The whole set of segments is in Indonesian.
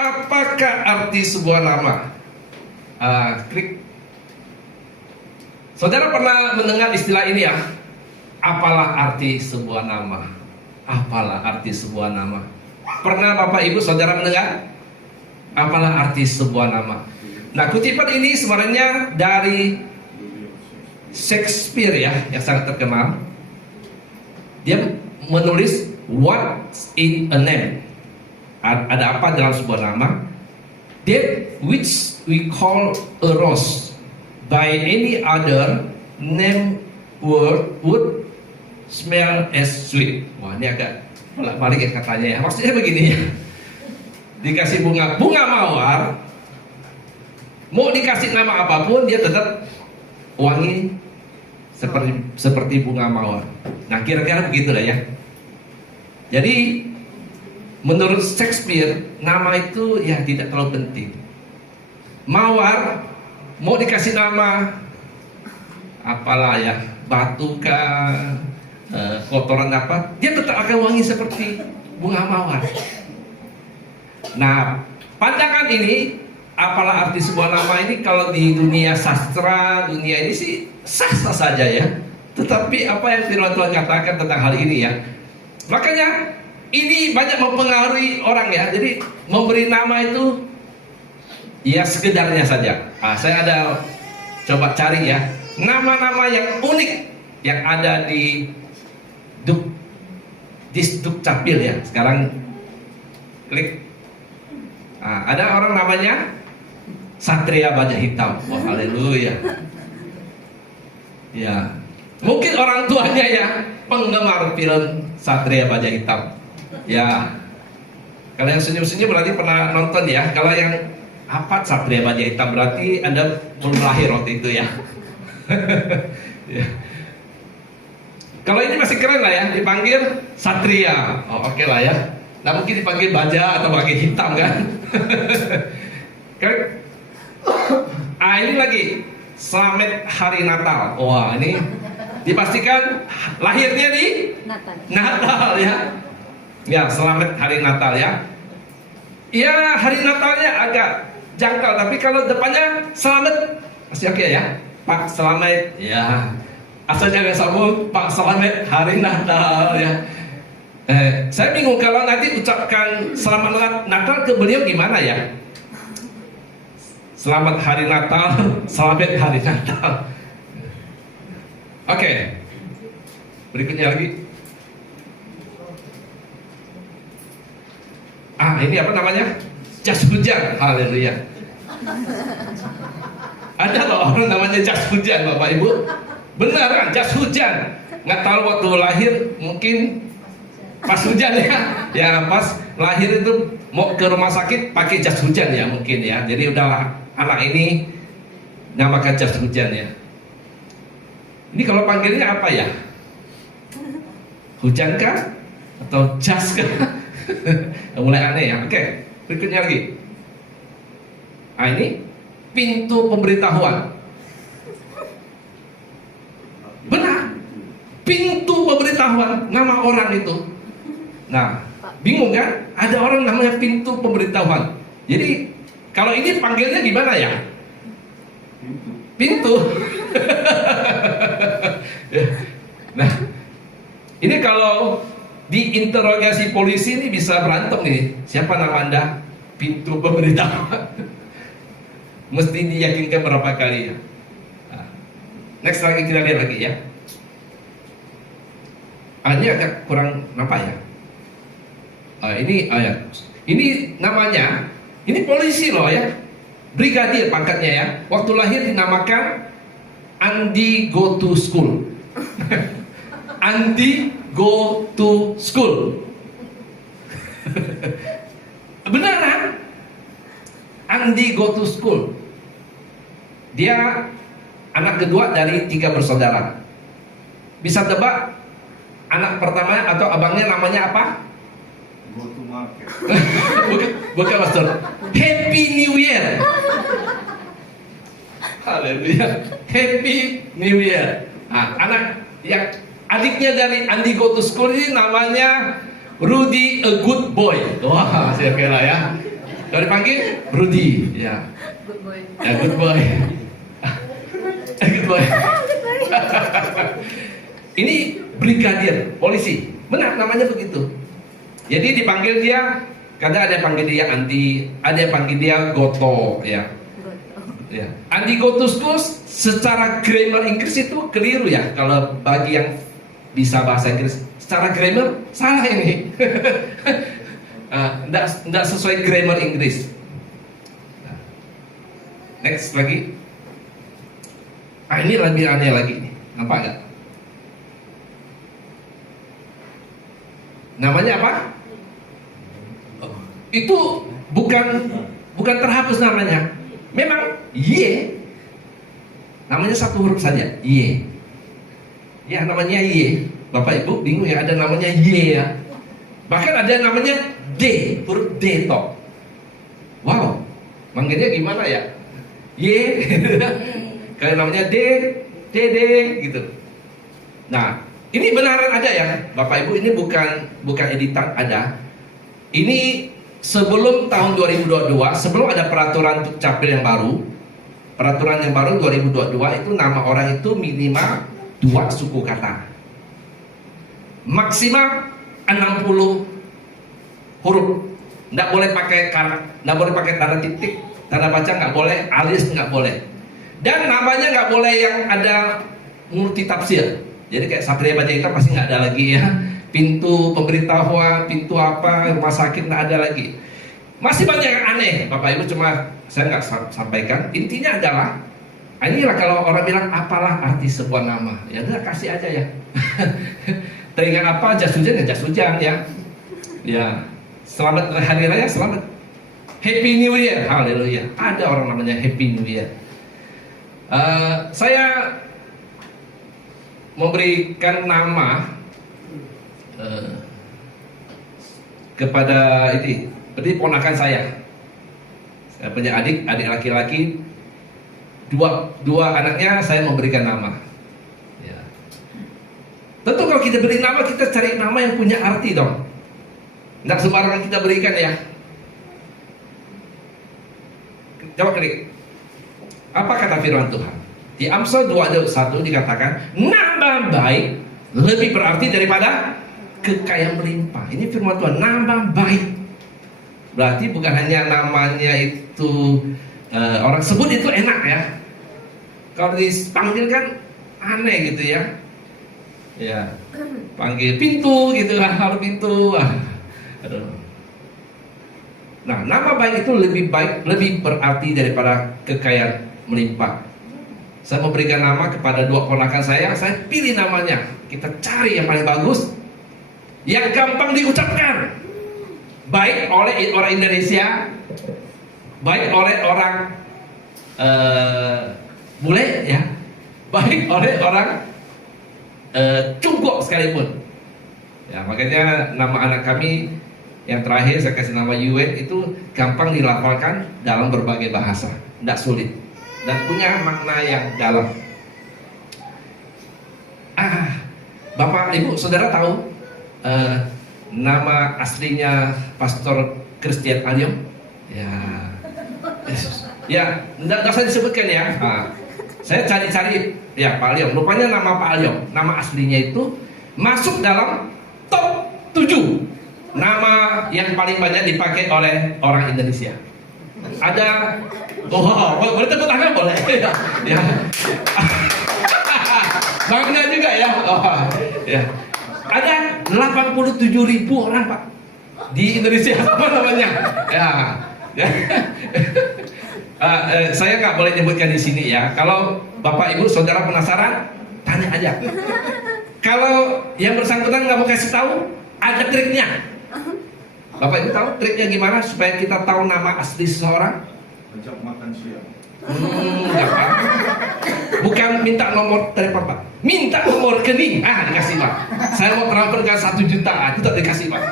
Apakah arti sebuah nama? Klik. Saudara pernah mendengar istilah ini ya? Apalah arti sebuah nama? Apalah arti sebuah nama? Pernah Bapak Ibu Saudara mendengar? Apalah arti sebuah nama? Nah, kutipan ini sebenarnya dari Shakespeare ya, yang sangat terkenal. Dia menulis what's in a name. Ada apa dalam sebuah nama? That which we call a rose by any other name word would smell as sweet. Wah, ini agak balik ya katanya ya. Maksudnya begini ya. Dikasih bunga mawar, mau dikasih nama apapun dia tetap wangi seperti bunga mawar. Nah, kira-kira begitulah ya. Jadi menurut Shakespeare, nama itu ya tidak terlalu penting. Mawar mau dikasih nama apalah ya, batu kah, kotoran apa, dia tetap akan wangi seperti bunga mawar. Nah, pandangan ini, apalah arti sebuah nama ini, kalau di dunia sastra, dunia ini sih sah-sah saja ya. Tetapi apa yang firman Tuhan katakan tentang hal ini ya, makanya ini banyak mempengaruhi orang ya. Jadi memberi nama itu ya sekedarnya saja. Saya ada coba cari ya nama-nama yang unik yang ada di Dukcapil ya. Sekarang klik. Ada orang namanya Satria Baja Hitam. Oh, haleluya. Ya, mungkin orang tuanya ya penggemar film Satria Baja Hitam. Ya, kalau yang senyum-senyum berarti pernah nonton ya. Kalau yang apa Satria Baja Hitam berarti Anda belum lahir waktu itu ya. Ya. Kalau ini masih keren lah ya, dipanggil Satria. Oh, oke lah ya. Nah, mungkin dipanggil baja atau pakai hitam kan. Ini lagi Selamat Hari Natal. Wah, ini dipastikan lahirnya di Natal ya. Ya, selamat Hari Natal ya. Ya, hari Natalnya agak jangkau, tapi kalau depannya selamat masih oke ya. Pak Selamat ya. Asal jangan sambung Pak Selamat Hari Natal ya. Saya bingung kalau nanti ucapkan selamat Natal ke beliau gimana ya? Selamat Hari Natal, selamat Hari Natal. Oke. Berikutnya lagi. Ini apa namanya? Jas hujan. Haleluya. Ada loh orang namanya jas hujan, Bapak Ibu. Benar kan? Jas hujan. Nggak tahu waktu lahir mungkin pas hujan ya. Ya pas lahir itu mau ke rumah sakit pakai jas hujan ya mungkin ya. Jadi udahlah anak ini namakan jas hujan ya. Ini kalau panggilnya apa ya? Hujan kah? Atau jas kah? Mulai aneh ya. Oke, berikutnya lagi. Ini pintu pemberitahuan. Benar, pintu pemberitahuan nama orang itu. Nah, bingung kan? Ada orang namanya pintu pemberitahuan. Jadi kalau ini panggilnya gimana ya? Pintu. Nah, ini kalau diinterogasi polisi ini bisa berantem nih. Siapa nama Anda? Pintu pemberitahuan. Mesti diyakinkan berapa kali ya. Nah, next lagi kita lihat lagi ya. Ini agak kurang nampak ya. Ini namanya, ini polisi loh ya, brigadir pangkatnya ya. Waktu lahir dinamakan Andi Go to School. Andi Go to School. Beneran? Andi Go to School. Dia anak kedua dari 3 bersaudara. Bisa tebak anak pertama atau abangnya namanya apa? Go to market. bukan Pastor. Happy New Year. Haleluya. Happy New Year. Anak yang adiknya dari Andi Go to School ini namanya Rudy a Good Boy. Wah, saya kira ya. Kalau dipanggil Rudy, ya. Good boy. Ya, good boy. Good boy. Ini brigadier polisi, benar namanya begitu. Jadi dipanggil dia, kadang ada yang panggil dia Andi, ada yang panggil dia Goto, ya. Ya. Andi Gotuskus secara grammar Inggris itu keliru ya. Kalau bagi yang bisa bahasa Inggris, secara grammar salah ini. Nggak sesuai grammar Inggris. Next lagi. Ini lebih aneh lagi nih. Nampak nggak? Namanya apa? Oh, itu bukan terhapus namanya. Memang Y. Namanya satu huruf saja, Y. Ya, namanya Y. Bapak Ibu bingung ya, ada namanya Y ya. Bahkan ada namanya D, huruf D toh. Wow, manggilnya gimana ya? Y. Kalau namanya D gitu. Nah, ini benaran ada ya, Bapak Ibu, ini bukan editan, ada. Ini sebelum tahun 2022, sebelum ada peraturan untuk capil yang baru. Peraturan yang baru 2022 itu nama orang itu minimal 2 suku kata. Maksimal 60 huruf. Nggak boleh pakai tanda titik, tanda baca nggak boleh, alis nggak boleh. Dan namanya nggak boleh yang ada multi tafsir. Jadi kayak Satria Baja Hitam pasti nggak ada lagi ya. Pintu pemberitahuan, pintu apa, rumah sakit nggak ada lagi. Masih banyak yang aneh, Bapak Ibu, cuma saya nggak sampaikan. Intinya adalah, inilah kalau orang bilang apalah arti sebuah nama, ya udah kasih aja ya. Teringat apa, jas hujan ya jas hujan ya. Ya, selamat hari raya, selamat Happy New Year, haleluya. Ada orang namanya Happy New Year. Saya memberikan nama kepada ini ponakan saya. Saya punya adik laki-laki, dua anaknya saya memberikan nama. Ya. Tentu kalau kita beri nama, kita cari nama yang punya arti dong. Nggak sembarangan kita berikan ya. Coba klik. Apa kata firman Tuhan? Di Amsal 2:1 dikatakan, nama baik lebih berarti daripada kekayaan melimpah. Ini firman Tuhan, nama baik. Berarti bukan hanya namanya itu orang sebut itu enak ya. Kalau dipanggil kan aneh gitu ya. Ya, panggil pintu gitu kan, harus pintu. Aduh. Nah, nama baik itu lebih berarti daripada kekayaan melimpah. Saya memberikan nama kepada 2 ponakan saya pilih namanya. Kita cari yang paling bagus, yang gampang diucapkan, baik oleh orang Indonesia, baik oleh orang bule ya, baik oleh orang Cungkok sekalipun. Ya, makanya nama anak kami yang terakhir saya kasih nama Yuen itu gampang dilafalkan dalam berbagai bahasa, tidak sulit dan punya makna yang dalam. Bapak, Ibu, Saudara tahu nama aslinya Pastor Christian Aliong? Ya, ya, tidak usah disebutkan ya. Saya cari-cari ya Pak Aliong. Rupanya nama Pak Aliong, nama aslinya itu masuk dalam top 7 nama yang paling banyak dipakai oleh orang Indonesia. Ada, boleh tepuk tangan boleh? Ya. Bangga juga ya. Ya. Ada 87.000 orang Pak di Indonesia, apa namanya? Ya. Saya nggak boleh nyebutkan di sini ya. Kalau Bapak Ibu Saudara penasaran, tanya aja. Kalau yang bersangkutan nggak mau kasih tahu, ada triknya. Bapak Ibu tahu triknya gimana supaya kita tahu nama asli seseorang? Ajak makan siang. Enggak Pak. Bukan minta nomor telepon Pak, minta nomor rekening. Dikasih Pak. Saya mau transfer ke 1 juta, itu tak dikasih Pak.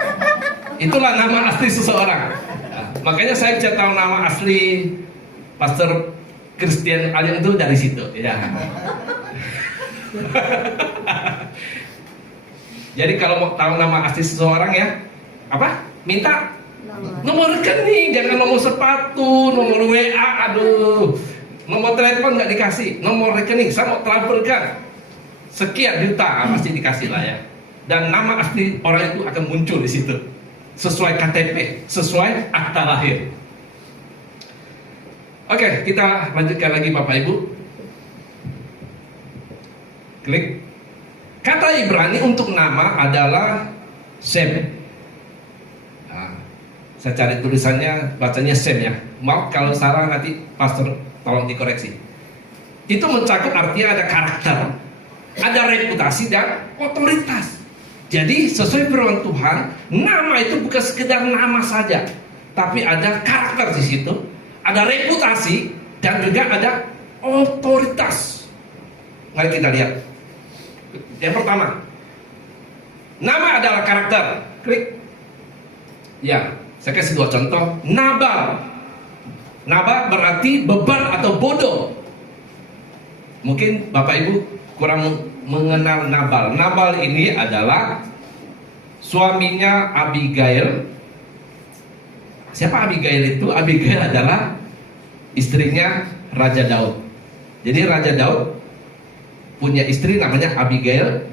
Itulah nama asli seseorang. Makanya saya bisa tahu nama asli Pastor Christian Aliong itu dari situ. Ya. Jadi kalau mau tahu nama asli seseorang ya, apa? Minta Nomor rekening, jangan nomor sepatu, nomor WA, aduh. Nomor telepon nggak dikasih, nomor rekening, saya mau transferkan sekian juta, pasti dikasih lah ya. Dan nama asli orang itu akan muncul di situ, sesuai KTP, sesuai akta lahir. Oke, kita lanjutkan lagi Bapak Ibu. Klik. Kata Ibrani untuk nama adalah Sem. Nah, saya cari tulisannya, bacanya Sem ya. Maaf kalau salah, nanti pastor tolong dikoreksi. Itu mencakup artinya ada karakter, ada reputasi dan otoritas. Jadi sesuai firman Tuhan, nama itu bukan sekedar nama saja, tapi ada karakter di situ, ada reputasi dan juga ada otoritas. Mari kita lihat. Yang pertama, nama adalah karakter. Klik. Ya, saya kasih dua contoh. Nabal. Nabal berarti beban atau bodoh. Mungkin Bapak Ibu kurang mengenal Nabal. Nabal ini adalah suaminya Abigail. Siapa Abigail itu? Abigail adalah istrinya Raja Daud. Jadi Raja Daud punya istri namanya Abigail.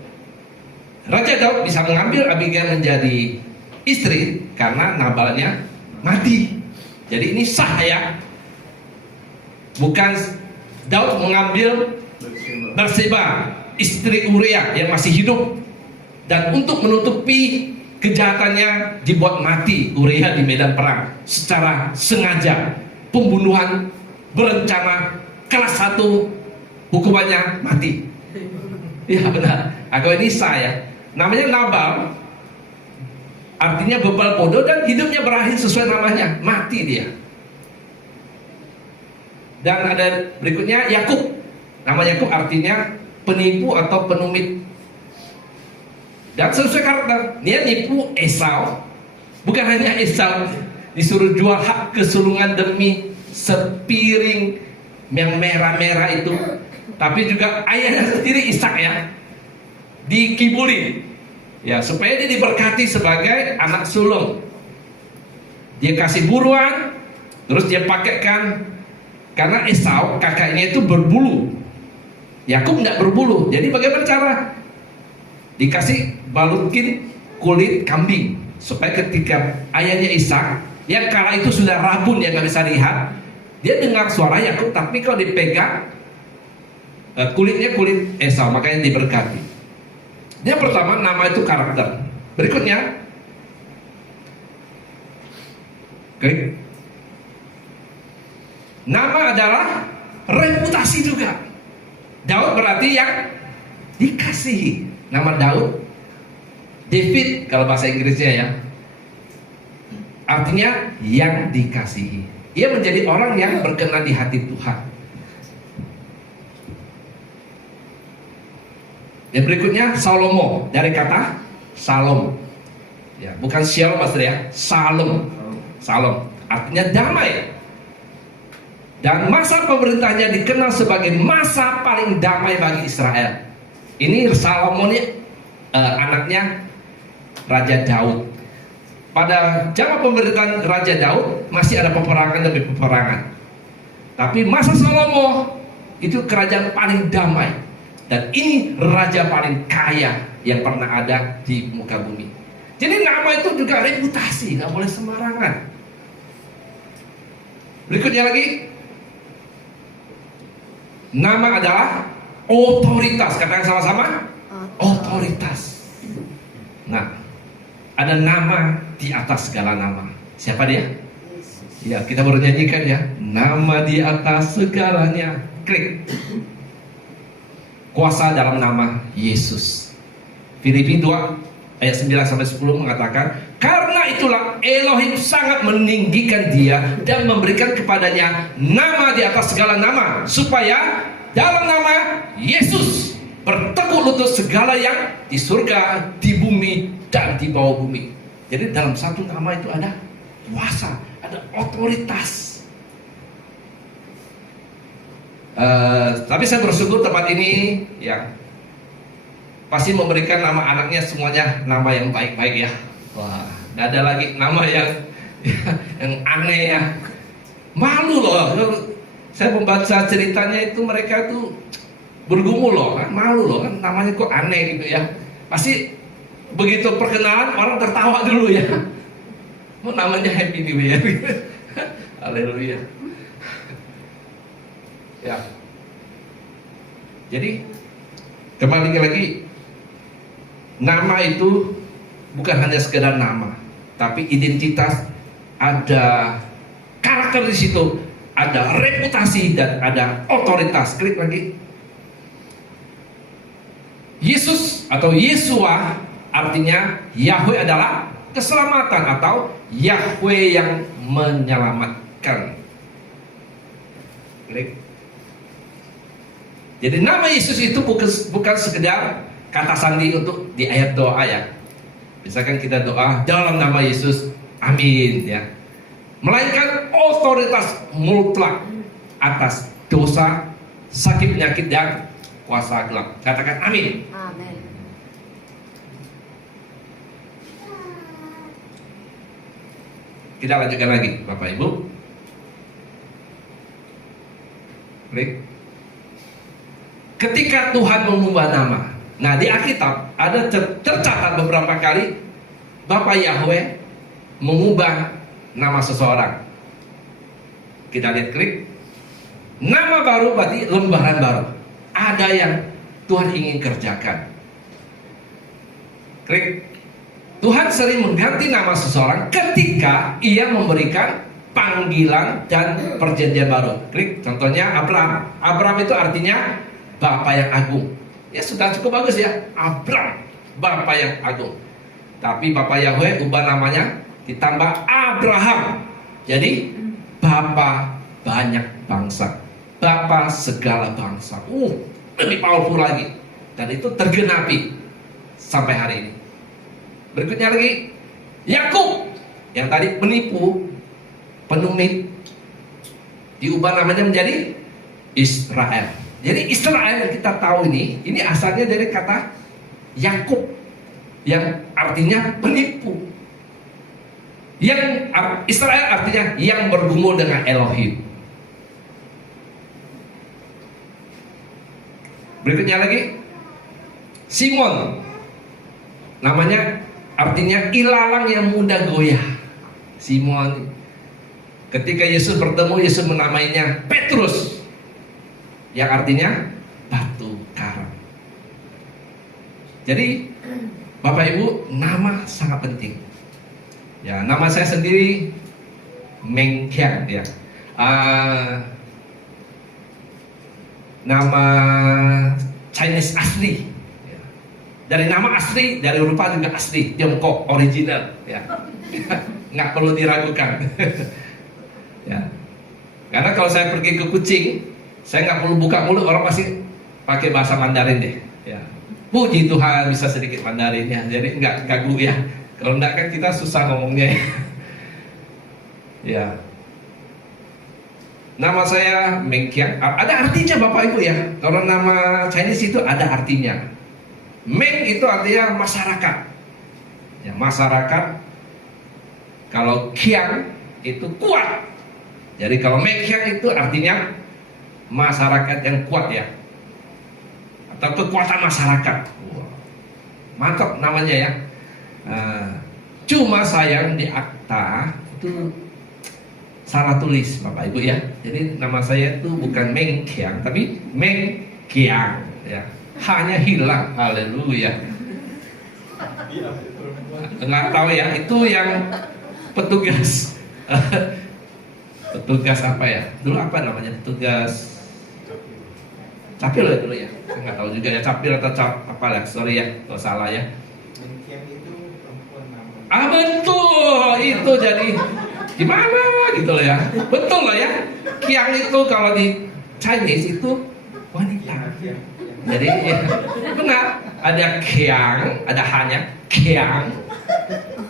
Raja Daud bisa mengambil Abigail menjadi istri karena Nabalnya mati. Jadi ini sah ya. Bukan Daud mengambil Batseba, istri Uria yang masih hidup, dan untuk menutupi kejahatannya dibuat mati Uria di medan perang secara sengaja. Pembunuhan berencana, kelas 1, hukumannya mati. Ya benar. Aku ini saya. Namanya Nabal, artinya bebal bodoh, dan hidupnya berakhir sesuai namanya, mati dia. Dan ada berikutnya Yakub. Nama Yakub artinya penipu atau penumit. Dan sesuai karakter, dia nipu Esau. Bukan hanya Esau disuruh jual hak kesulungan demi sepiring yang merah-merah itu, tapi juga ayahnya sendiri Ishak ya dikibulin ya, supaya dia diberkati sebagai anak sulung. Dia kasih buruan, terus dia pakaikan, karena Esau kakaknya itu berbulu, Yakub nggak berbulu. Jadi bagaimana cara? Dikasih balutin kulit kambing, supaya ketika ayahnya Ishak yang kala itu sudah rabun, yang nggak bisa lihat, dia dengar suara Yakub, tapi kalau dipegang kulitnya kulit Esau, makanya diberkati. Yang pertama, nama itu karakter. Berikutnya, oke. Nama adalah reputasi juga. Daud berarti yang dikasihi. Nama Daud, David kalau bahasa Inggrisnya ya, artinya yang dikasihi. Ia menjadi orang yang berkenan di hati Tuhan. Yang berikutnya Salomo, dari kata Salom. Ya, bukan Shalom maksudnya ya, Salom. Salom artinya damai. Dan masa pemerintahnya dikenal sebagai masa paling damai bagi Israel. Ini Salomo ini anaknya Raja Daud. Pada zaman pemerintahan Raja Daud masih ada peperangan demi peperangan. Tapi masa Salomo itu kerajaan paling damai. Dan ini raja paling kaya yang pernah ada di muka bumi. Jadi nama itu juga reputasi, nggak boleh sembarangan. Berikutnya lagi, nama adalah otoritas. Katakan sama-sama, otoritas. Nah, ada nama di atas segala nama. Siapa dia? Ya, kita baru nyanyikan ya. Nama di atas segalanya. Klik. Kuasa dalam nama Yesus. Filipi 2 ayat 9-10 mengatakan, karena itulah Elohim sangat meninggikan dia dan memberikan kepadanya nama di atas segala nama, supaya dalam nama Yesus bertekuk lutut segala yang di surga, di bumi, dan di bawah bumi. Jadi dalam satu nama itu ada kuasa, ada otoritas. Tapi saya bersyukur tempat ini ya pasti memberikan nama anaknya semuanya nama yang baik-baik ya. Wah, nggak ada lagi nama yang aneh ya. Malu loh. Saya membaca ceritanya itu mereka tuh bergumul loh, kan? Malu loh, kan namanya kok aneh gitu ya. Pasti begitu perkenalan orang tertawa dulu ya. Oh, namanya Happy New Year. Haleluya. Ya. Jadi kembali lagi, nama itu bukan hanya sekedar nama, tapi identitas, ada karakter di situ, ada reputasi dan ada otoritas. Klik lagi. Yesus atau Yesua artinya Yahweh adalah keselamatan atau Yahweh yang menyelamatkan. Klik. Jadi nama Yesus itu bukan sekedar kata sandi untuk di ayat doa ya. Misalkan kita doa dalam nama Yesus, amin ya. Melainkan otoritas mutlak atas dosa, sakit penyakit dan kuasa gelap. Katakan amin. Amin. Kita lanjutkan lagi, Bapak Ibu. Klik. Ketika Tuhan mengubah nama, nah di Alkitab ada tercatat beberapa kali Bapak Yahweh mengubah nama seseorang. Kita lihat, klik. Nama baru berarti lembaran baru. Ada yang Tuhan ingin kerjakan. Klik. Tuhan sering mengganti nama seseorang ketika ia memberikan panggilan dan perjanjian baru. Klik. Contohnya Abraham. Abraham itu artinya Bapa yang agung. Ya sudah cukup bagus ya. Abraham, Bapa yang agung. Tapi Bapak Yahweh ubah namanya, ditambah Abraham. Jadi Bapa banyak bangsa, Bapa segala bangsa. Lebih powerful lagi. Dan itu tergenapi sampai hari ini. Berikutnya lagi, Yakub yang tadi penipu, penumit, diubah namanya menjadi Israel. Jadi Israel yang kita tahu ini asalnya dari kata Yakub yang artinya penipu. Yang Israel artinya yang bergumul dengan Elohim. Berikutnya lagi, Simon, namanya artinya ilalang yang mudah goyah. Simon, ketika Yesus bertemu, Yesus menamainya Petrus, yang artinya batu karang. Jadi Bapak Ibu, nama sangat penting. Ya, nama saya sendiri Meng Kiang ya. Nama Chinese asli. Ya. Dari nama asli, dari rupa juga asli, Tiongkok original ya. Nggak perlu diragukan. Ya. Karena kalau saya pergi ke Kucing, saya nggak perlu buka mulut, orang pasti pakai bahasa Mandarin deh. Ya. Puji Tuhan bisa sedikit Mandarin ya, jadi nggak gagu ya. Kalau enggak kan kita susah ngomongnya ya. Ya. Nama saya Meng Kiang, ada artinya Bapak Ibu ya. Kalau nama Chinese itu ada artinya. Meng itu artinya masyarakat. Ya, masyarakat. Kalau Kiang itu kuat. Jadi kalau Meng Kiang itu artinya masyarakat yang kuat ya, atau kekuatan masyarakat. Mantap namanya ya. Cuma sayang di akta itu salah tulis Bapak Ibu ya. Jadi nama saya itu bukan Meng Kiang, tapi Meng Kiang ya. Hanya hilang. Haleluya. Nggak tahu ya, itu yang petugas petugas apa ya? Dulu apa namanya? Petugas Capil ya dulu ya. Saya nggak tahu juga ya, Capil atau apa lah. Sorry ya kalau salah ya. Betul, itu jadi gimana gitu loh ya. Betul loh ya. Kiang itu kalau di Chinese itu wanita. Jadi ya, benar, ada Kiang, ada hanya Kiang.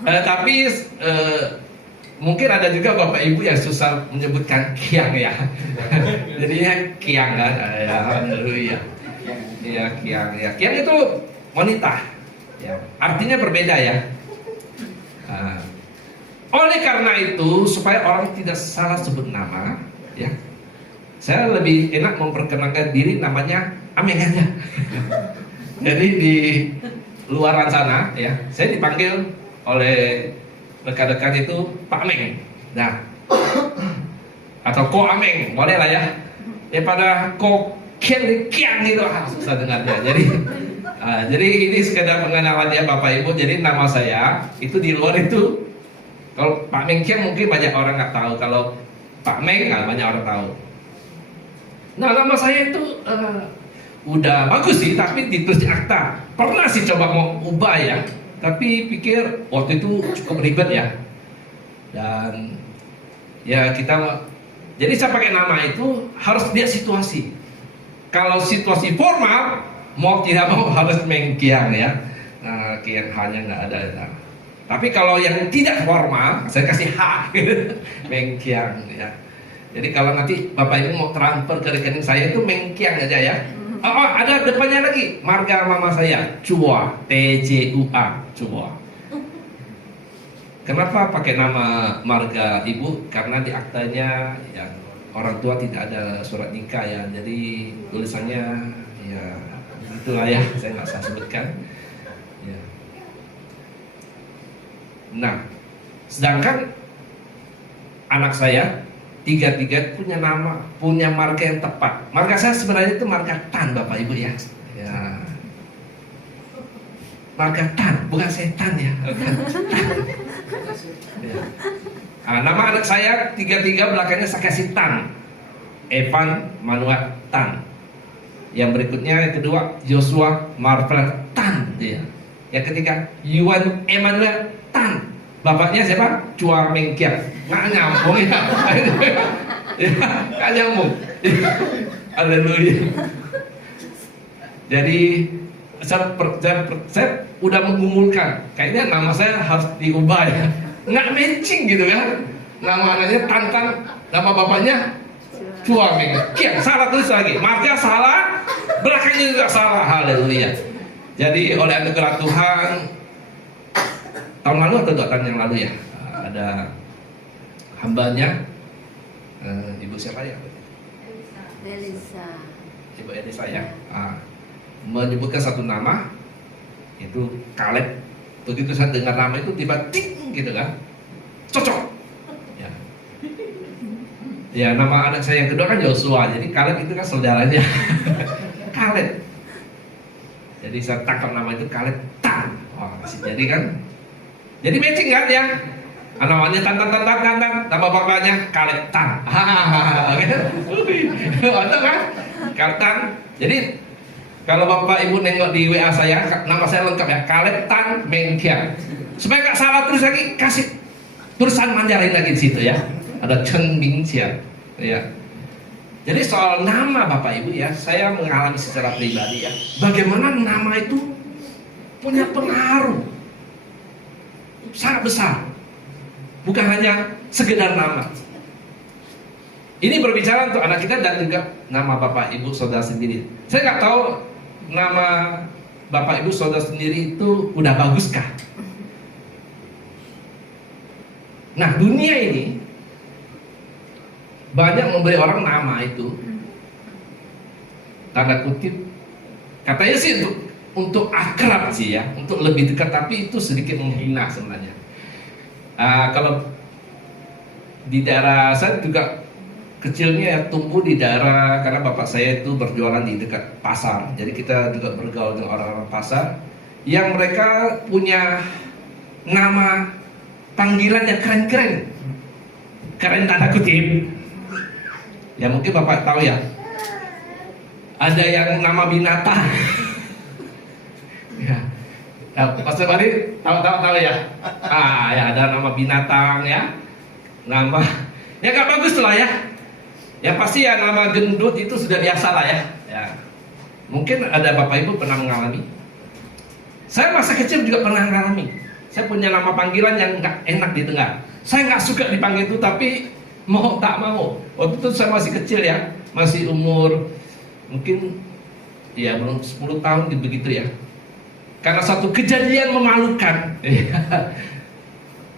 Tapi mungkin ada juga Bapak Ibu yang susah menyebutkan Kiang ya. Jadinya Kiang kan. Ya, haleluya. Ya, Kiang ya. Kiang itu wanita. Ya, artinya berbeda ya. Oleh karena itu, supaya orang tidak salah sebut nama, ya, saya lebih enak memperkenalkan diri namanya Ameng aja. Jadi di luaran sana, ya, saya dipanggil oleh rekan-rekan itu Pak Ameng. Nah, atau Ko Ameng, boleh lah ya. Daripada Ko Kian Kian gitu, susah dengarnya. Jadi ini sekedar pengenalan ya Bapak Ibu. Jadi nama saya itu di luar itu, kalau Pak Meng Kian mungkin banyak orang nggak tahu. Kalau Pak Meng nggak banyak orang tahu. Nah, nama saya itu udah bagus sih, tapi ditulis di akta. Pernah sih coba mau ubah ya, tapi pikir waktu itu cukup ribet ya. Dan ya jadi saya pakai nama itu harus lihat situasi. Kalau situasi formal, mau tidak mau harus Meng Kiang ya. Nah, Kian hanya nggak ada. Nah. Tapi kalau yang tidak formal, saya kasih H, Meng Kiang ya. Jadi kalau nanti Bapak Ibu mau transfer ke rekening saya itu Meng Kiang aja ya. Oh, ada depannya lagi, marga mama saya, Chua, T-J-U-A, Chua. Kenapa pakai nama marga ibu? Karena di aktanya ya, orang tua tidak ada surat nikah ya, jadi tulisannya ya itulah ya, saya nggak usah sebutkan. Ya. Nah, sedangkan anak saya tiga-tiga punya marga yang tepat. Marga saya sebenarnya itu marga Tan, Bapak Ibu ya. Ya. Marga Tan, bukan setan ya. Ya. Nah, nama anak saya tiga-tiga belakangnya saya kasih Tan. Evan Manuel Tan. Yang berikutnya yang kedua Joshua Marvel Tan dia. Yang ketiga Yuan Emmanuel Tan. Bapaknya siapa? Chua Meng Kiang. Nggak nyambung ya. Nggak nyambung. Haleluya. Jadi saya udah menggumulkan. Kayaknya nama saya harus diubah ya. Nggak matching gitu kan. Nama anaknya Tan, nama bapaknya Chua Meng Kiang. Salah tulis lagi. Marga salah, belakangnya juga salah. Haleluya. Jadi oleh anugerah Tuhan, tahun lalu atau 2 tahun yang lalu ya, ada hambanya, ibu siapa ya? Elisa. Ibu Elisa ya, menyebutkan satu nama, itu Kaleb. Begitu saya dengar nama itu tiba ting gitu kan, cocok. Ya. Ya, nama anak saya yang kedua kan Joshua, jadi Kaleb itu kan saudaranya. Kaleb. Jadi saya tangkap nama itu Kaleb Tan. Wah, masih jadi kan? Jadi matching kan ya? Namanya Tan, nama bapaknya Kaleb Tan. Mantap kan? Kaleb Tan. Jadi kalau Bapak Ibu nengok di WA saya, nama saya lengkap ya, Kaleb Tan Meng Kiang. Supaya nggak salah tulis lagi, kasih tulisan Mandarin lagi di situ ya. Ada Chen Ming Qian. Ya. Jadi soal nama Bapak Ibu ya, saya mengalami secara pribadi ya, bagaimana nama itu punya pengaruh sangat besar, bukan hanya sekedar nama. Ini berbicara untuk anak kita dan juga nama Bapak Ibu saudara sendiri. Saya nggak tahu nama Bapak Ibu saudara sendiri itu udah baguskah. Nah, dunia ini banyak memberi orang nama itu, tanda kutip, katanya sih untuk akrab sih ya, untuk lebih dekat, tapi itu sedikit menghina sebenarnya. Kalau di daerah saya juga kecilnya ya, tumbuh di daerah, karena bapak saya itu berjualan di dekat pasar, jadi kita juga bergaul dengan orang-orang pasar yang mereka punya nama panggilan yang keren-keren, keren tanda kutip. Ya mungkin Bapak tahu ya, ada yang nama binatang. Ya, Pastor Bari tahu ya. Ya ada nama binatang ya, nama ya nggak bagus lah ya. Yang pasti ya nama gendut itu sudah biasa lah ya. Ya, mungkin ada Bapak Ibu pernah mengalami. Saya masa kecil juga pernah mengalami. Saya punya nama panggilan yang nggak enak didengar. Saya nggak suka dipanggil itu, tapi mau tak mau. Waktu itu saya masih kecil ya, masih umur mungkin ya belum 10 tahun begitu ya. Karena satu kejadian memalukan,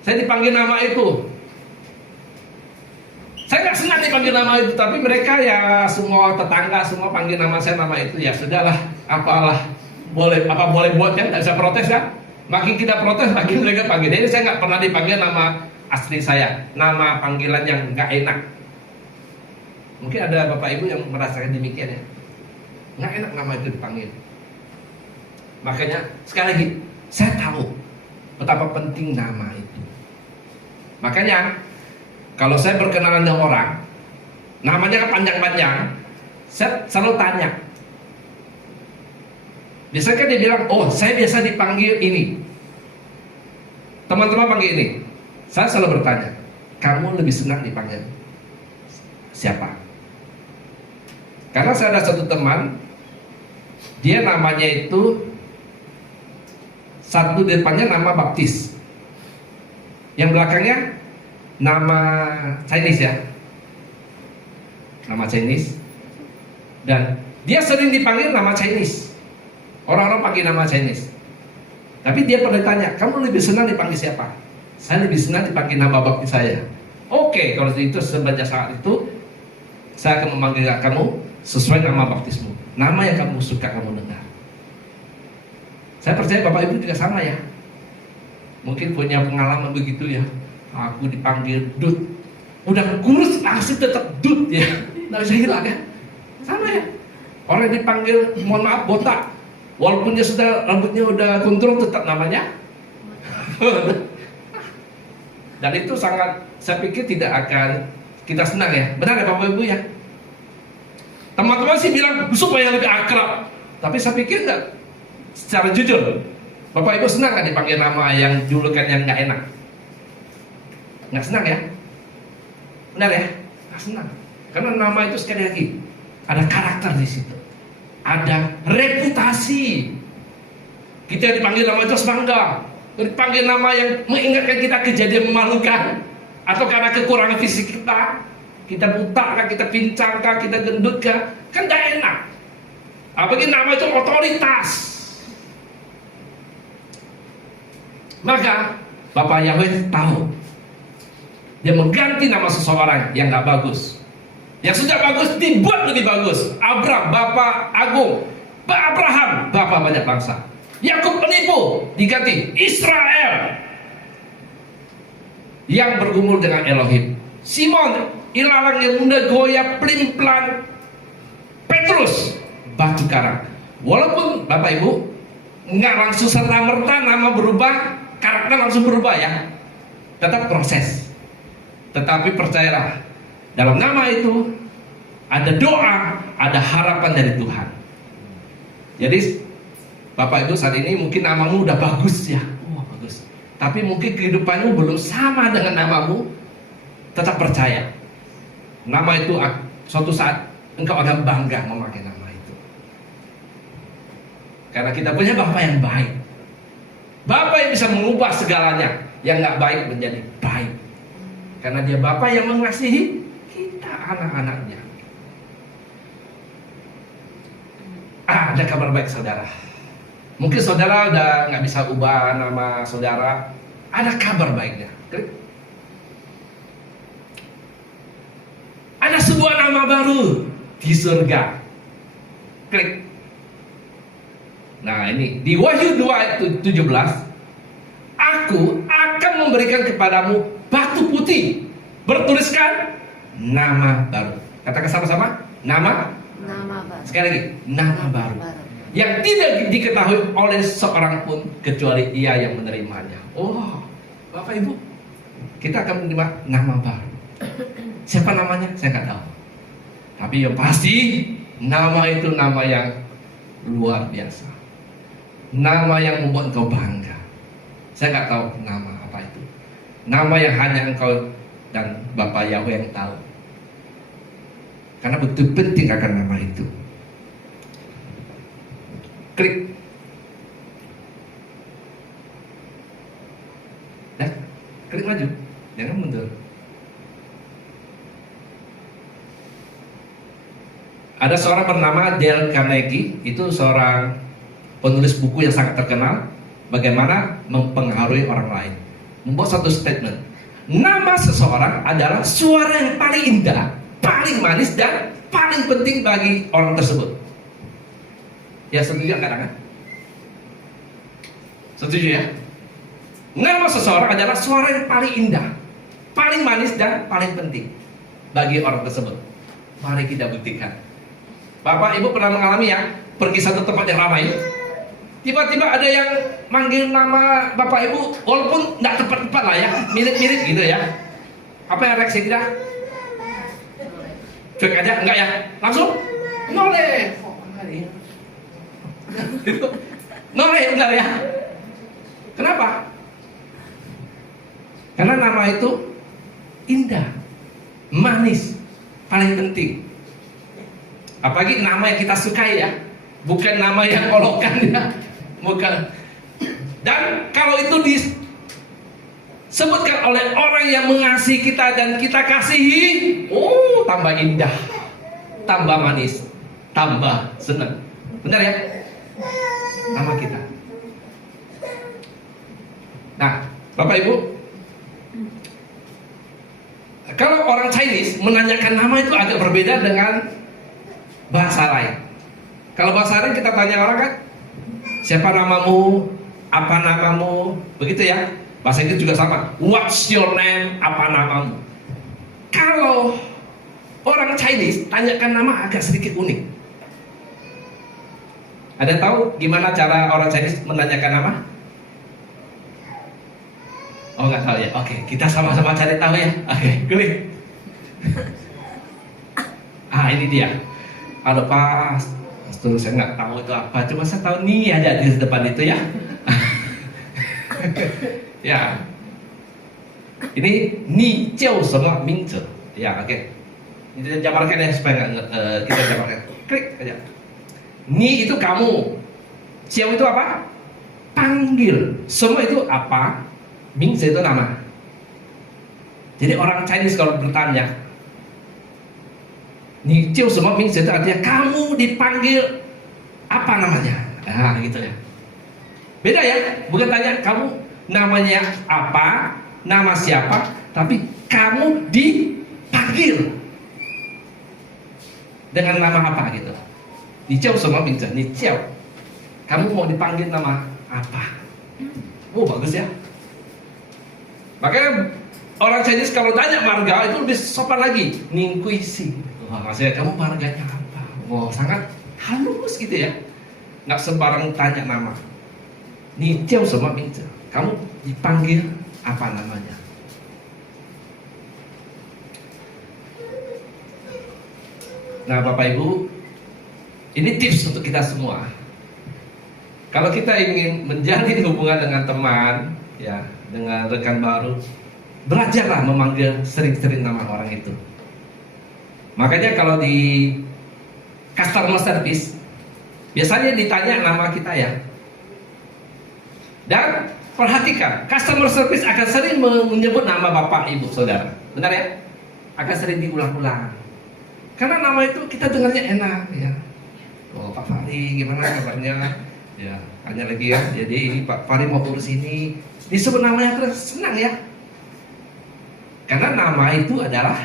saya dipanggil nama itu. Saya nggak senang dipanggil nama itu, tapi mereka ya semua tetangga semua panggil nama saya nama itu. Ya sudahlah, apalah, boleh buat kan, nggak bisa protes kan? Makin kita protes, makin mereka panggil. Jadi saya nggak pernah dipanggil nama asli saya, nama panggilan yang nggak enak. Mungkin ada bapak ibu yang merasakan demikian ya, nggak enak nama itu dipanggil. Makanya sekali lagi, saya tahu betapa penting nama itu. Makanya kalau saya berkenalan dengan orang, namanya kan panjang-panjang, saya selalu tanya. Biasanya kan dia bilang, oh saya biasa dipanggil ini. Teman-teman panggil ini. Saya selalu bertanya, kamu lebih senang dipanggil siapa? Karena saya ada satu teman, dia namanya itu satu depannya nama baptis, yang belakangnya nama Chinese ya, nama Chinese, dan dia sering dipanggil nama Chinese. Orang-orang panggil nama Chinese. Tapi dia pernah tanya, kamu lebih senang dipanggil siapa? Saya lebih senang dipanggil nama baptis saya. Oke, kalau itu sebanyak saat itu saya akan memanggil kamu sesuai nama baptismu, nama yang kamu suka kamu dengar. Saya percaya bapak ibu juga sama ya. Mungkin punya pengalaman begitu ya. Aku dipanggil Dut, udah kurus asli tetap Dut ya, nggak bisa hilang ya. Sama ya. Orang yang dipanggil, mohon maaf, botak, walaupun dia sudah rambutnya udah gondrong tetap namanya. Dan itu sangat, saya pikir tidak akan kita senang ya. Benar ya bapak ibu ya. Teman-teman sih bilang supaya lebih akrab, tapi saya pikir enggak. Secara jujur, bapak ibu senang kan dipanggil nama yang julukan yang nggak enak? Nggak senang ya? Benar ya? Nggak senang. Karena nama itu sekali lagi ada karakter di situ, ada reputasi. Kita dipanggil nama itu bangga, dipanggil nama yang mengingatkan kita kejadian memalukan, atau karena kekurangan fisik kita buta kah, kita pincang kah, kita gendut kah, kan nggak enak. Apalagi nama itu otoritas. Maka Bapak Yahweh tahu, dia mengganti nama seseorang yang nggak bagus. Yang sudah bagus dibuat lebih bagus. Abraham, Bapak Agung. Abraham, Bapak banyak bangsa. Yakub penipu, diganti Israel, yang bergumul dengan Elohim. Simon, ilalang yang muda goyah pelin-pelan. Petrus, batu karang. Walaupun Bapak Ibu nggak langsung serta-merta nama berubah, karakter langsung berubah ya, tetap proses. Tetapi percayalah, dalam nama itu ada doa, ada harapan dari Tuhan. Jadi Bapak Ibu saat ini mungkin namamu udah bagus ya, bagus. Tapi mungkin kehidupanmu belum sama dengan namamu. Tetap percaya, nama itu suatu saat engkau akan bangga memakai nama itu. Karena kita punya Bapak yang baik, Bapak yang bisa mengubah segalanya yang nggak baik menjadi baik. Karena dia Bapak yang mengasihi kita, anak-anaknya. Ada kabar baik saudara. Mungkin saudara udah nggak bisa ubah nama saudara. Ada kabar baiknya. Klik. Ada sebuah nama baru di surga. Klik. Nah ini di Wahyu 2:17, aku akan memberikan kepadamu batu putih bertuliskan nama baru. Katakan sama-sama, nama baru. Sekali lagi, nama baru. Yang tidak diketahui oleh seorang pun kecuali ia yang menerimanya. Oh, Bapak Ibu, kita akan menerima nama baru. Siapa namanya? Saya nggak tahu. Tapi yang pasti nama itu nama yang luar biasa. Nama yang membuat engkau bangga. Saya nggak tahu nama apa itu. Nama yang hanya engkau dan Bapak Yahweh yang tahu. Karena begitu penting akan nama itu. Klik. Ya, klik maju. Jangan mundur. Ada seorang bernama Dale Carnegie, itu seorang penulis buku yang sangat terkenal, bagaimana mempengaruhi orang lain. membuat satu statement. Nama seseorang adalah suara yang paling indah, paling manis, dan paling penting bagi orang tersebut. Ya, setuju kan? Setuju ya? Nama seseorang adalah suara yang paling indah, paling manis, dan paling penting bagi orang tersebut. Mari kita buktikan. Bapak Ibu pernah mengalami ya, pergi satu tempat yang ramai, tiba-tiba ada yang manggil nama Bapak Ibu, walaupun tidak tepat-tepat lah ya, mirip-mirip gitu ya. Apa yang reaksi kita? Cuek aja, enggak ya? Langsung? Noleh. Noleh, benar ya? Kenapa? Karena nama itu indah, manis, paling penting. Apalagi nama yang kita sukai ya, bukan nama yang olokan ya, bukan. Dan kalau itu disebutkan oleh orang yang mengasihi kita dan kita kasihi, tambah indah, tambah manis, tambah senang. Benar ya? Nama kita. Nah, Bapak Ibu, kalau orang Chinese menanyakan nama itu agak berbeda dengan bahasa lain. Kalau bahasa lain kita tanya orang kan, siapa namamu, apa namamu, begitu ya. Bahasa Inggris juga sama, what's your name, apa namamu. Kalau orang Chinese tanyakan nama agak sedikit unik. Ada tahu gimana cara orang Chinese menanyakan nama? Oh, nggak tahu ya. Oke, kita sama-sama cari tahu ya. Oke, klik. Ini dia. Halo Pak, terus saya nggak tahu itu apa. Cuma saya tahu nih aja di depan itu ya. Ya. Ini ni jiao sema mingze. Ya, oke. Kita jabarkan ya supaya kita jabarkan. Klik aja. Ni itu kamu. Jiao itu apa? Panggil. Semua itu apa? Mingze itu nama. Jadi orang Chinese kalau bertanya, ni jiu semua mingze itu artinya kamu dipanggil apa namanya? Gitu ya. Beda ya, bukan tanya kamu namanya apa, nama siapa, tapi kamu dipanggil dengan nama apa gitu. Ni jiu semua mingze, ni jiu. Kamu mau dipanggil nama apa? Bagus ya. Makanya orang Chinese kalau tanya marga itu lebih sopan lagi. Ningkuisi. Maksudnya kamu marganya apa? Sangat halus gitu ya. Nggak sembarang tanya nama. Ni jiao sema mingze. Kamu dipanggil apa namanya? Nah, Bapak Ibu, ini tips untuk kita semua. Kalau kita ingin menjalin hubungan dengan teman, ya, dengan rekan baru, belajarlah memanggil sering-sering nama orang itu. Makanya kalau di customer service biasanya ditanya nama kita ya. Dan perhatikan, customer service akan sering menyebut nama bapak, ibu, saudara. Benar ya? Akan sering diulang-ulang. Karena nama itu kita dengarnya enak ya. Pak Fahri gimana kabarnya? Ya, hanya lagi ya. Jadi Pak Fahri mau urus ini. Disebut namanya terus senang ya. Karena nama itu adalah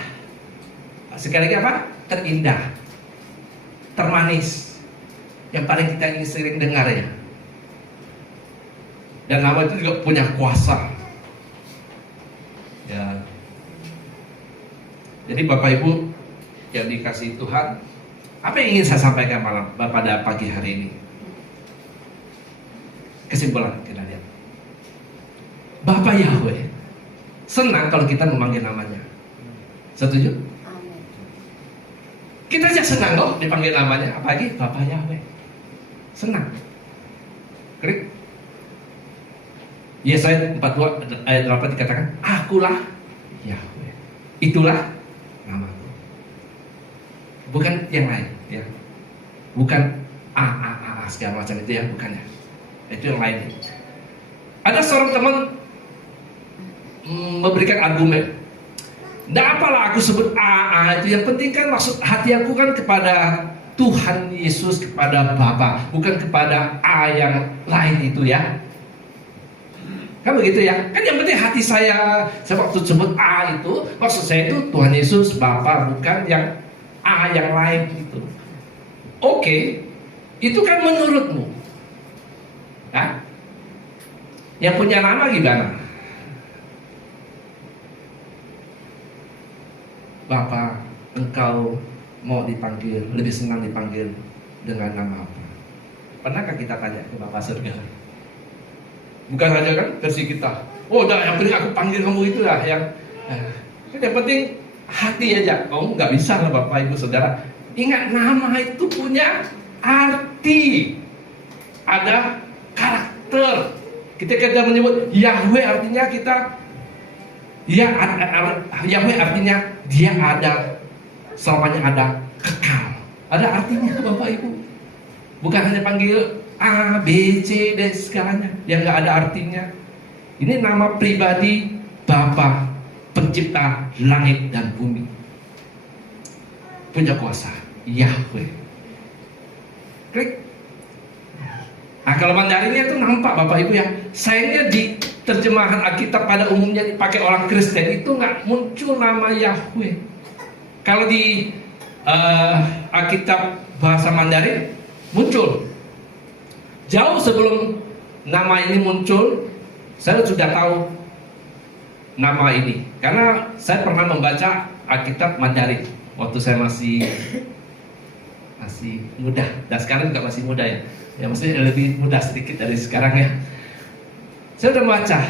sekali lagi apa? Terindah, termanis, yang paling kita ingin sering dengar ya. Dan nama itu juga punya kuasa. Ya. Jadi Bapak Ibu yang dikasihi Tuhan, apa yang ingin saya sampaikan pada pagi hari ini? Kesimpulan kita lihat. Bapak Yahweh senang kalau kita memanggil namanya. Setuju? Amin. Kita aja senang kok dipanggil namanya, apalagi Bapak Yahweh. Senang. Klik. Yesaya 42 ayat 8 dikatakan, akulah Yahweh. Itulah namaku. Bukan yang lain ya. Bukan segala macam itu ya, bukan ya. Itu yang lain. Ada seorang teman memberikan argumen, nggak apalah aku sebut itu, yang penting kan maksud hati aku kan kepada Tuhan Yesus, kepada Bapa, bukan kepada A yang lain itu ya. Kan begitu ya? Kan yang penting hati saya waktu sebut A itu, maksud saya itu Tuhan Yesus Bapa, bukan yang A yang lain gitu. Oke, itu kan menurutmu. Hah? Yang punya nama gimana? Bapak, engkau mau dipanggil, lebih senang dipanggil dengan nama apa? Pernahkah kita tanya ke Bapak surga? Bukan hanya kan versi kita. Oh, udah yang penting aku panggil kamu itu lah yang penting hati aja. Kamu nggak bisa lah Bapak Ibu Saudara. Ingat, nama itu punya arti, ada karakter. Ketika kita menyebut Yahweh artinya kita, ya Yahweh artinya dia ada, selamanya ada, kekal. Ada artinya Bapak Ibu. Bukan hanya panggil A, B, C, D segalanya yang nggak ada artinya. Ini nama pribadi Bapa pencipta langit dan bumi, punya kuasa, Yahweh. Klik. Nah, kalau Mandarinnya itu nampak Bapak Ibu ya. Sayangnya di terjemahan Alkitab pada umumnya dipakai orang Kristen itu nggak muncul nama Yahweh. Kalau di Alkitab bahasa Mandarin muncul. Jauh sebelum nama ini muncul, saya sudah tahu nama ini. Karena saya pernah membaca Alkitab Mandarin waktu saya masih muda. Dan sekarang juga masih muda ya. Ya maksudnya lebih muda sedikit dari sekarang ya. Saya sudah baca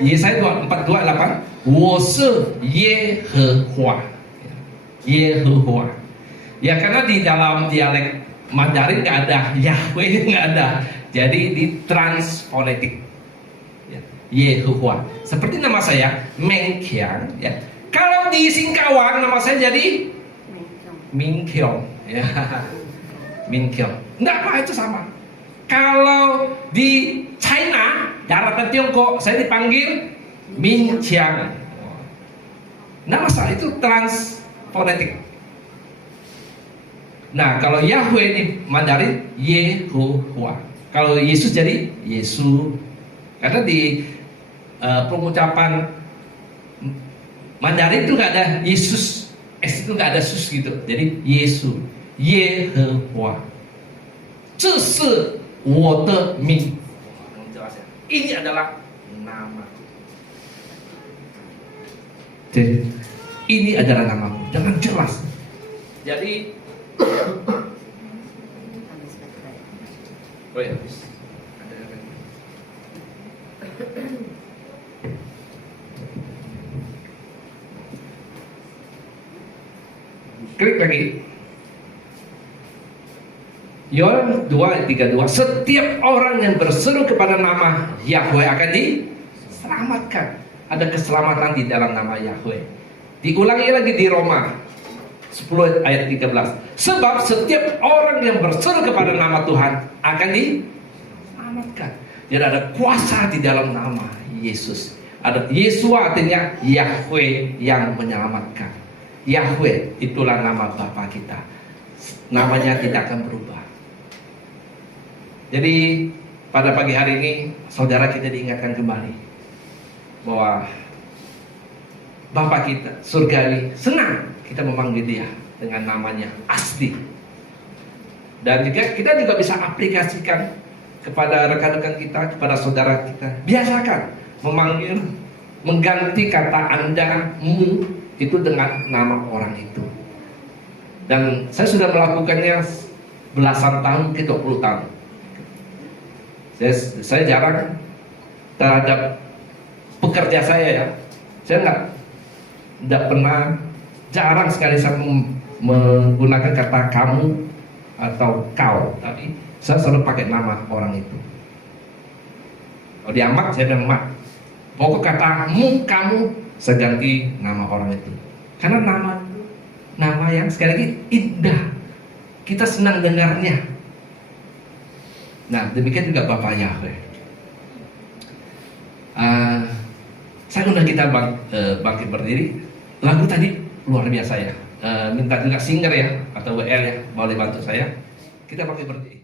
Yesaya 44:28, 我是耶和华. Yehuwa. Ya karena di dalam dialek Mandarin nggak ada Yahweh, nggak ada. Jadi di transfonetik. Ya, Yehuwa. Seperti nama saya Meng Kiang. Ya. Kalau di Singkawang nama saya jadi Min Kiong. Ya. Min Kiong. Nggak apa, itu sama. Kalau di China, daratan Tiongkok, saya dipanggil Min Chiang. Nama saya itu transfonetik. Nah, kalau Yahweh di Mandarin Yehuwa. Kalau Yesus jadi Yesu. Karena di pengucapan Mandarin itu nggak ada Yesus, S itu nggak ada sus gitu. Jadi Yesu, Yehuwa. 这是我的名. Ini adalah nama. Jadi ini adalah namamu. Jangan jelas. Jadi oh ya, habis. Ada lagi. Klik lagi. Yohanes 2:32. Setiap orang yang berseru kepada nama Yahweh akan diselamatkan. Ada keselamatan di dalam nama Yahweh. Diulangi lagi di Roma 10 ayat 13. Sebab setiap orang yang berseru kepada nama Tuhan akan diselamatkan. Jadi ada kuasa di dalam nama Yesus. Ada Yesua artinya Yahweh yang menyelamatkan. Yahweh itulah nama Bapa kita. Namanya tidak akan berubah. Jadi pada pagi hari ini saudara kita diingatkan kembali bahwa Bapa kita surgawi senang kita memanggil dia dengan namanya asli. Dan juga kita juga bisa aplikasikan kepada rekan-rekan kita, kepada saudara kita. Biasakan memanggil, mengganti kata Anda, mu itu dengan nama orang itu. Dan saya sudah melakukannya belasan tahun, mungkin 20 tahun. Saya jarang terhadap pekerja saya ya. Saya tidak pernah, jarang sekali saya menggunakan kata kamu atau kau, tapi saya selalu pakai nama orang itu. Kalau dia mak, saya bilang mak. Pokok kata mu, kamu, saya ganti nama orang itu. Karena nama yang sekali lagi indah, kita senang dengarnya. Nah demikian juga Bapak Yahweh. Saya undang kita bangkit berdiri. Lagu tadi luar biasa ya. Minta juga singer ya atau WL ya, boleh bantu saya. Kita bangkit berdiri.